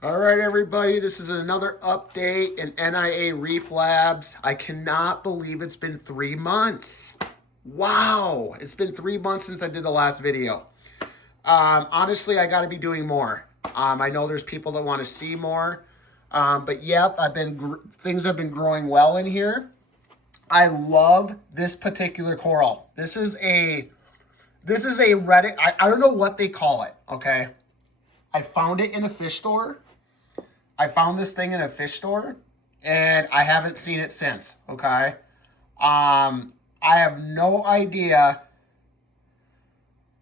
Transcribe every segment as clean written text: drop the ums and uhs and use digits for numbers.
All right, everybody, this is another update in NIA Reef Labs. I cannot believe it's been 3 months. Wow, it's been 3 months since I did the last video. Honestly, I got to be doing more. I know there's people that want to see more, but yep, things have been growing well in here. I love this particular coral. This is a Reddit. I don't know what they call it. Okay, I found it in a fish store. I found this thing in a fish store and I haven't seen it since. Okay. I have no idea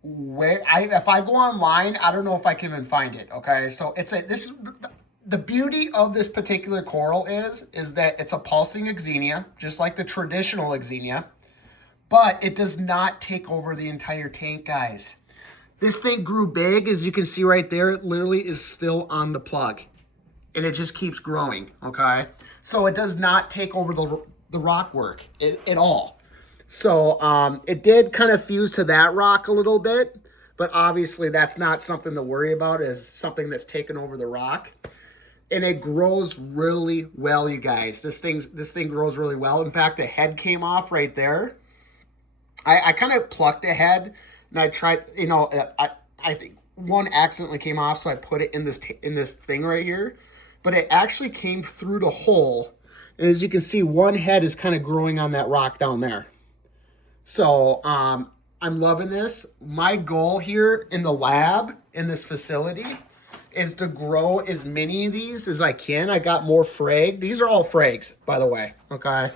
where if I go online, I don't know if I can even find it. Okay. So the beauty of this particular coral is that it's a pulsing exenia, just like the traditional exenia, but it does not take over the entire tank, guys. This thing grew big, as you can see right there. It literally is still on the plug. And it just keeps growing, okay? So it does not take over the rock work at all. So it did kind of fuse to that rock a little bit, but obviously that's not something to worry about, as something that's taken over the rock. And it grows really well, you guys. This thing grows really well. In fact, the head came off right there. I kind of plucked the head, and I tried, I think one accidentally came off, so I put it in this thing right here. But it actually came through the hole. And as you can see, one head is kind of growing on that rock down there. So I'm loving this. My goal here in the lab, in this facility, is to grow as many of these as I can. I got more frag. These are all frags, by the way, okay?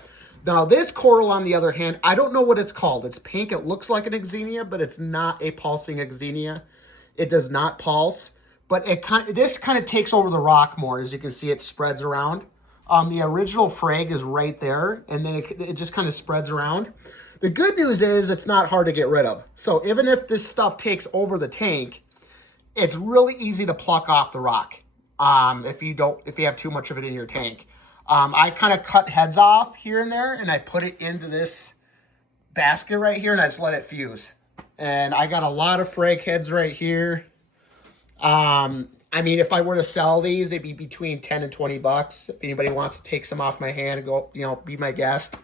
Now, this coral, on the other hand, I don't know what it's called. It's pink. It looks like an exenia, but it's not a pulsing exenia. It does not pulse. But this kind of takes over the rock more. As you can see, it spreads around. The original frag is right there, and then it just kind of spreads around. The good news is it's not hard to get rid of. So even if this stuff takes over the tank, it's really easy to pluck off the rock if you have too much of it in your tank. I kind of cut heads off here and there, and I put it into this basket right here, and I just let it fuse. And I got a lot of frag heads right here. I mean, if I were to sell these, they'd be between 10 and 20 bucks. If anybody wants to take some off my hand and go, be my guest.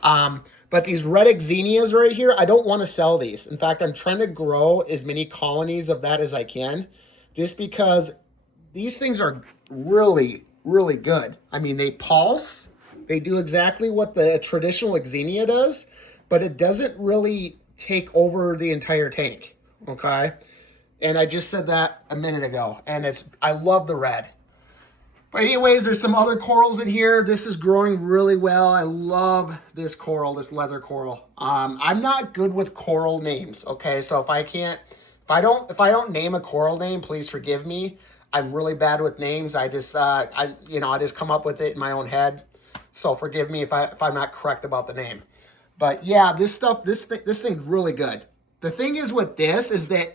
But these red exenias right here, I don't want to sell these. In fact, I'm trying to grow as many colonies of that as I can, just because these things are really, really good. I mean, they pulse. They do exactly what the traditional exenia does, but it doesn't really take over the entire tank, okay? And I just said that a minute ago, and I love the red. But anyways, there's some other corals in here. This is growing really well. I love this coral, this leather coral. I'm not good with coral names, okay? So if I don't name a coral name, please forgive me. I'm really bad with names. I just come up with it in my own head. So forgive me if I'm not correct about the name. But yeah, this thing's really good. The thing is with this is that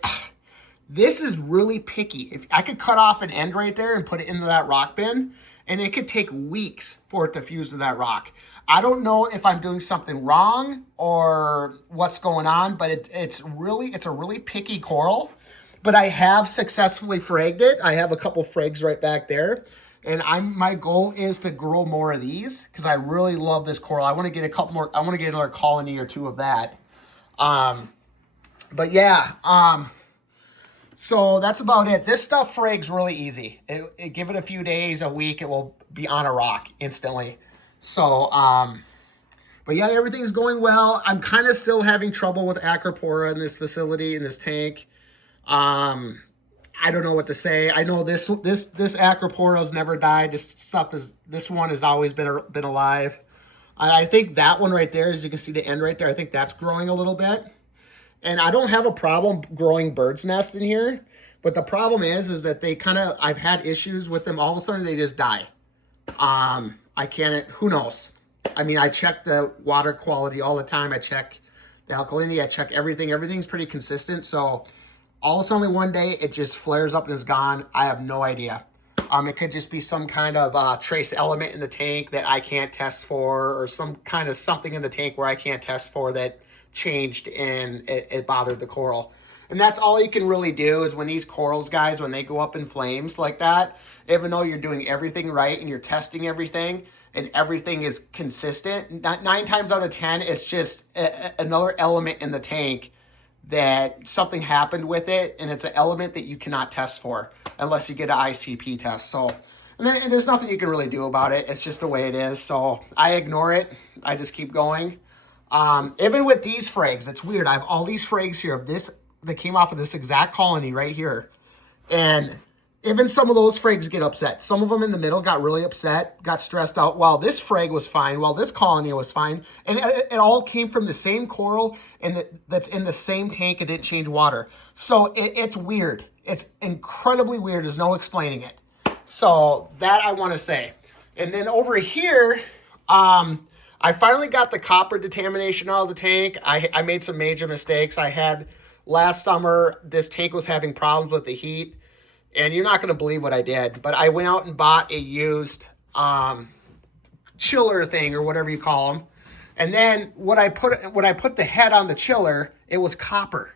this is really picky. If I could cut off an end right there and put it into that rock bin, and it could take weeks for it to fuse to that rock. I don't know if I'm doing something wrong or what's going on, but it's a really picky coral. But I have successfully fragged it. I have a couple frags right back there. And my goal is to grow more of these because I really love this coral. I want to get a couple more. I want to get another colony or two of that. But yeah, so that's about it. This stuff frags really easy. Give it a few days, a week, it will be on a rock instantly. So, but yeah, everything's going well. I'm kind of still having trouble with Acropora in this facility, in this tank. I don't know what to say. I know this Acropora's never died. This one has always been alive. I think that one right there, as you can see the end right there, I think that's growing a little bit. And I don't have a problem growing bird's nest in here, but the problem is that I've had issues with them. All of a sudden they just die. Who knows? I mean, I check the water quality all the time. I check the alkalinity. I check everything. Everything's pretty consistent. So all of a sudden one day it just flares up and is gone. I have no idea. It could just be some kind of trace element in the tank that I can't test for, or some kind of something in the tank where I can't test for that changed and it bothered the coral. And that's all you can really do is when these corals, guys, when they go up in flames like that, even though you're doing everything right and you're testing everything and everything is consistent, 9 times out of 10, it's just another element in the tank that something happened with it, and it's an element that you cannot test for unless you get an ICP test. So, and there's nothing you can really do about it. It's just the way it is. So I ignore it. I just keep going. Even with these frags, it's weird. I have all these frags here of this that came off of this exact colony right here. And even some of those frags get upset. Some of them in the middle got really upset, got stressed out, while this frag was fine, while this colony was fine. And it all came from the same coral and that's in the same tank. It didn't change water. So it's weird. It's incredibly weird. There's no explaining it. So that I want to say. And then over here, I finally got the copper decontamination out of the tank. I made some major mistakes. I had last summer, this tank was having problems with the heat. And you're not going to believe what I did, but I went out and bought a used chiller thing or whatever you call them. And then when I put the head on the chiller, it was copper.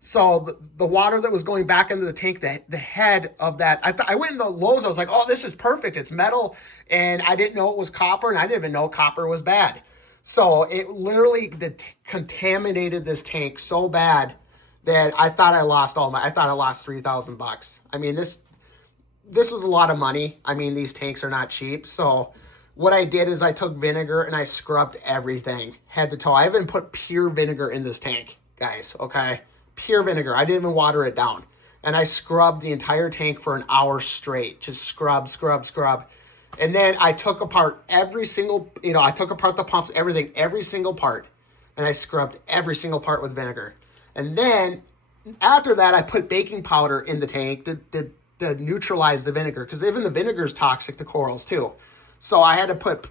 So the water that was going back into the tank, the head of that, I went into Lowe's. I was like, oh, this is perfect. It's metal. And I didn't know it was copper, and I didn't even know copper was bad. So it literally contaminated this tank so bad that I thought I lost $3,000. I mean, this was a lot of money. I mean, these tanks are not cheap. So what I did is I took vinegar and I scrubbed everything head to toe. I even put pure vinegar in this tank, guys, okay? Pure vinegar. I didn't even water it down. And I scrubbed the entire tank for an hour straight. Just scrub. And then I took apart every single, I took apart the pumps, everything, every single part. And I scrubbed every single part with vinegar. And then after that, I put baking powder in the tank to neutralize the vinegar, because even the vinegar is toxic to corals too. So I had to put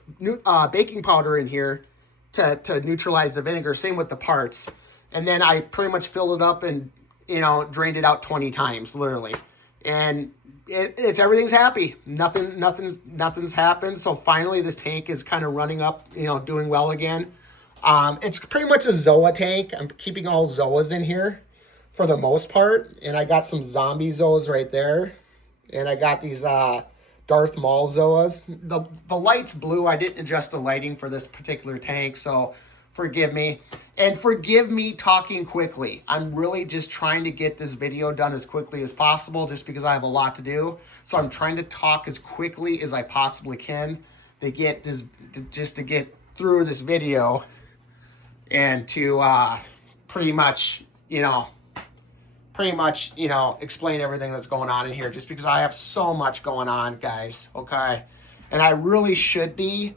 baking powder in here to neutralize the vinegar. Same with the parts. And then I pretty much filled it up and, drained it out 20 times, literally. And it's everything's happy. Nothing's happened. So finally, this tank is kind of running up, doing well again. It's pretty much a Zoa tank. I'm keeping all Zoas in here for the most part. And I got some zombie Zoas right there. And I got these Darth Maul Zoas. The light's blue. I didn't adjust the lighting for this particular tank, so forgive me. And forgive me talking quickly. I'm really just trying to get this video done as quickly as possible just because I have a lot to do. So I'm trying to talk as quickly as I possibly can to get through this video. And to pretty much, explain everything that's going on in here, just because I have so much going on, guys, okay? And I really should be,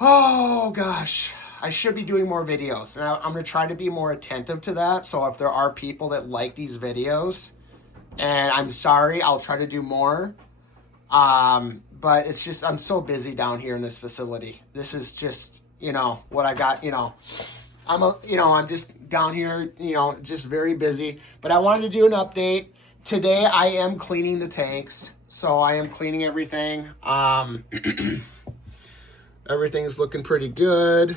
I should be doing more videos. And I'm going to try to be more attentive to that. So if there are people that like these videos, and I'm sorry, I'll try to do more. But it's just, I'm so busy down here in this facility. This is just, what I got, I'm just down here, just very busy. But I wanted to do an update. Today I am cleaning the tanks. So I am cleaning everything. Everything's looking pretty good.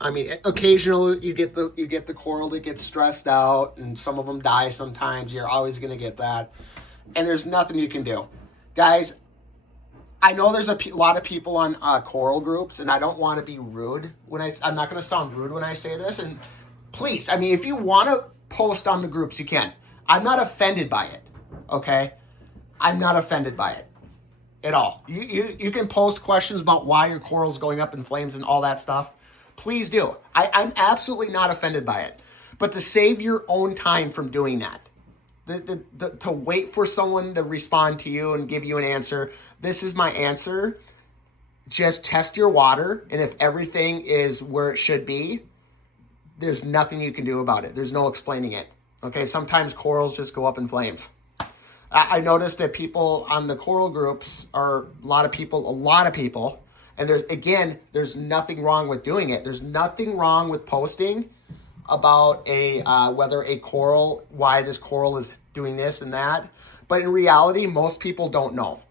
I mean, occasionally you get the coral that gets stressed out, and some of them die sometimes. You're always going to get that. And there's nothing you can do. Guys, I know there's a lot of people on coral groups, and I don't want to be rude when I'm not going to sound rude when I say this. And please, I mean, if you want to post on the groups, you can. I'm not offended by it, okay? I'm not offended by it at all. You can post questions about why your coral's going up in flames and all that stuff. Please do. I'm absolutely not offended by it. But to save your own time from doing that, to wait for someone to respond to you and give you an answer. This is my answer. Just test your water, and if everything is where it should be, there's nothing you can do about it. There's no explaining it. Okay, sometimes corals just go up in flames. I noticed that people on the coral groups are a lot of people, and there's nothing wrong with doing it. There's nothing wrong with posting about why this coral is doing this and that. But in reality, most people don't know.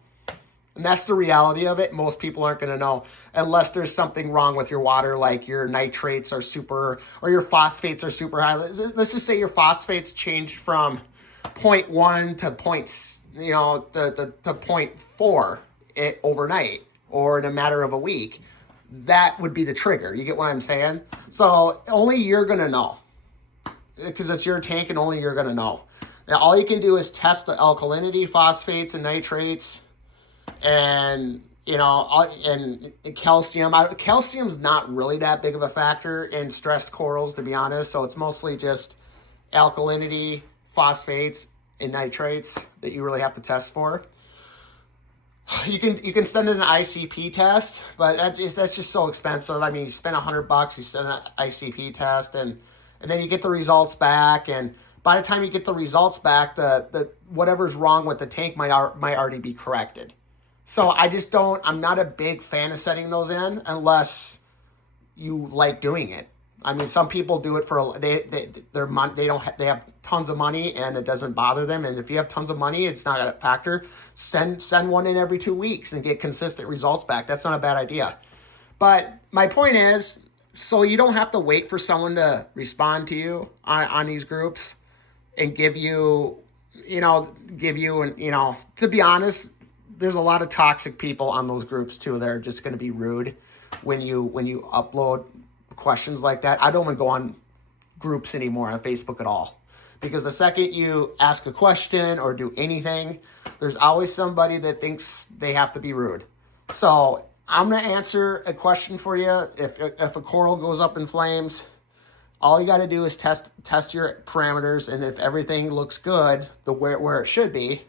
And that's the reality of it. Most people aren't going to know unless there's something wrong with your water, like your nitrates are super, or your phosphates are super high. Let's just say your phosphates changed from 0.1 to to 0.4 overnight or in a matter of a week. That would be the trigger. You get what I'm saying? So only you're going to know, because it's your tank and only you're going to know. Now, all you can do is test the alkalinity, phosphates, and nitrates, and and calcium. Calcium's not really that big of a factor in stressed corals, to be honest. So it's mostly just alkalinity, phosphates, and nitrates that you really have to test for. You can send in an ICP test, but that's just so expensive. I mean, you spend $100, you send an ICP test, and then you get the results back, and by the time you get the results back, the whatever's wrong with the tank might already be corrected. So I'm not a big fan of setting those in unless you like doing it. I mean, some people do it for they have tons of money and it doesn't bother them. And if you have tons of money, it's not a factor. Send one in every 2 weeks and get consistent results back. That's not a bad idea. But my point is, so you don't have to wait for someone to respond to you on these groups and give you, to be honest, there's a lot of toxic people on those groups too. They're just going to be rude when you upload questions like that. I don't even go on groups anymore on Facebook at all, because the second you ask a question or do anything, there's always somebody that thinks they have to be rude. So I'm going to answer a question for you. If a coral goes up in flames, all you got to do is test your parameters, and if everything looks good, where it should be,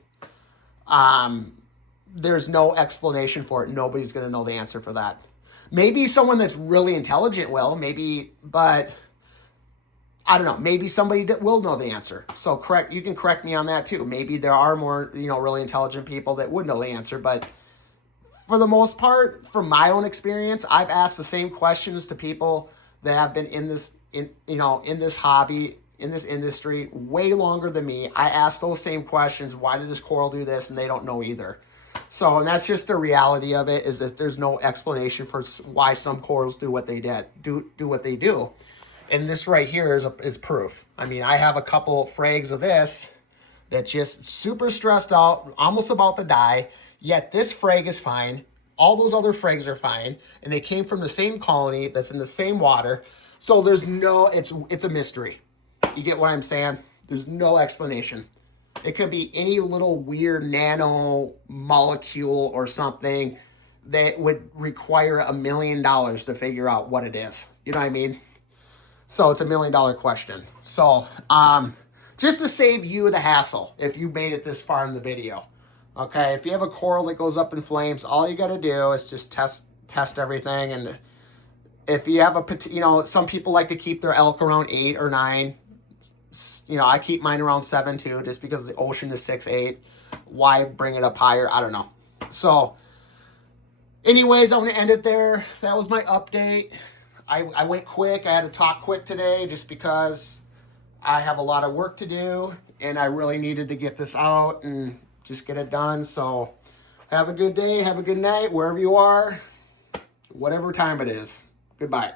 there's no explanation for it. Nobody's going to know the answer for that. Maybe someone that's really intelligent will, but I don't know. Maybe somebody that will know the answer. So you can correct me on that too. Maybe there are more, really intelligent people that would know the answer, but for the most part, from my own experience, I've asked the same questions to people that have been in this hobby, in this industry way longer than me. I ask those same questions. Why did this coral do this? And they don't know either. So, and that's just the reality of it, is that there's no explanation for why some corals do what they do. And this right here is proof. I mean, I have a couple frags of this that's just super stressed out, almost about to die, yet this frag is fine. All those other frags are fine, and they came from the same colony that's in the same water. So it's a mystery. You get what I'm saying? There's no explanation. It could be any little weird nano molecule or something that would require $1 million to figure out what it is. You know what I mean? So it's $1 million question. So just to save you the hassle, if you made it this far in the video, okay, if you have a coral that goes up in flames, all you got to do is just test everything. And if you have some people like to keep their elk around 8 or 9. I keep mine around 7 too, just because the ocean is 6-8. Why bring it up higher? I don't know. So anyways, I'm going to end it there. That was my update. I went quick. I had to talk quick today just because I have a lot of work to do, and I really needed to get this out and just get it done. So have a good day. Have a good night, wherever you are, whatever time it is. Goodbye.